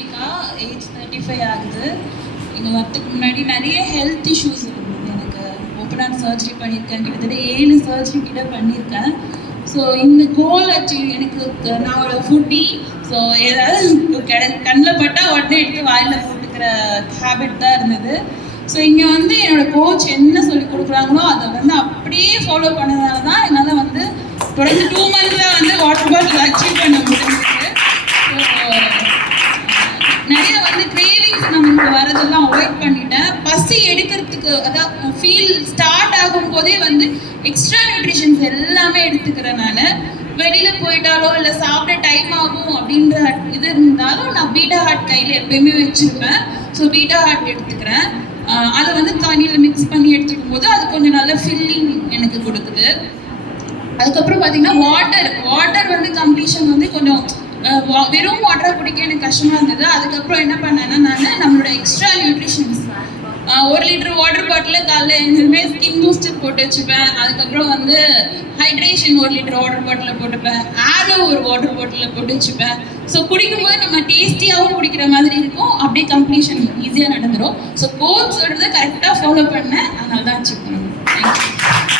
Deepika, age 35 ஆகுது. இங்கே வரத்துக்கு முன்னாடி நிறைய ஹெல்த் இஷ்யூஸ் இருந்தது. எனக்கு ஓப்பன் ஹார்ட் சர்ஜரி பண்ணியிருக்கேன், கிட்டத்தட்ட 7 சர்ஜரி கிட்ட பண்ணியிருக்கேன். ஸோ இந்த கோல் அச்சீவ் எனக்கு, நான் ஒரு ஃபுட்டி. ஸோ ஏதாவது கண்ணில் பட்டால் உடனே எடுத்து வாயில் போட்டுக்கிற ஹேபிட் தான் இருந்தது. ஸோ இங்கே வந்து என்னோட கோச் என்ன சொல்லி கொடுக்குறாங்களோ அதை வந்து அப்படியே ஃபாலோ பண்ணதுனால தான் என்னால் வந்து தொடர்ந்து 2 மந்த்ஸாக வந்து வாட்டர் பாட்டில் அச்சீவ் பண்ண முடிஞ்சிருக்கு. நிறைய வந்து கிரேவிங்ஸ் நமக்கு வரதெல்லாம் அவாய்ட் பண்ணிட்டேன். பசி எடுக்கிறதுக்கு அதாவது ஃபீல் ஸ்டார்ட் ஆகும் போதே வந்து எக்ஸ்ட்ரா நியூட்ரிஷன்ஸ் எல்லாமே எடுத்துக்கிறேன். நான் வெளியில் போயிட்டாலோ இல்லை சாப்பிட டைம் ஆகும் அப்படின்ற இது இருந்தாலும் நான் பீட்டா ஹார்ட் கையில் எப்பயுமே வச்சுருப்பேன். ஸோ பீட்டா ஹார்ட் எடுத்துக்கிறேன். அதை வந்து தண்ணியில் மிக்ஸ் பண்ணி எடுத்துக்கும் போது அது கொஞ்சம் நல்ல ஃபில்லிங் எனக்கு கொடுக்குது. அதுக்கப்புறம் பார்த்தீங்கன்னா வாட்டர் வந்து கம்ப்ளீஷன் வந்து கொஞ்சம் வெறும் வாட்டரை குடிக்க எனக்கு கஷ்டமாக இருந்தது. அதுக்கப்புறம் என்ன பண்ணேன்னா நான் நம்மளோட extra nutritions 1 litre water bottle காலைல எதுவுமே ஸ்கின் பூஸ்டர் போட்டு வச்சுப்பேன். அதுக்கப்புறம் வந்து ஹைட்ரேஷன் 1 லிட்டர் வாட்டர் பாட்டிலில் போட்டுப்பேன். ஆலோ ஒரு வாட்டர் பாட்டிலில் போட்டு வச்சுப்பேன். ஸோ குடிக்கும்போது நம்ம டேஸ்டியாகவும் குடிக்கிற மாதிரி இருக்கும், அப்படியே கம்ப்ளீஷன் ஈஸியாக நடந்துடும். ஸோ கோச் சொல்கிறத கரெக்டாக ஃபாலோ பண்ணேன், அதனால தான் அச்சீவ் பண்ணணும். தேங்க்யூ.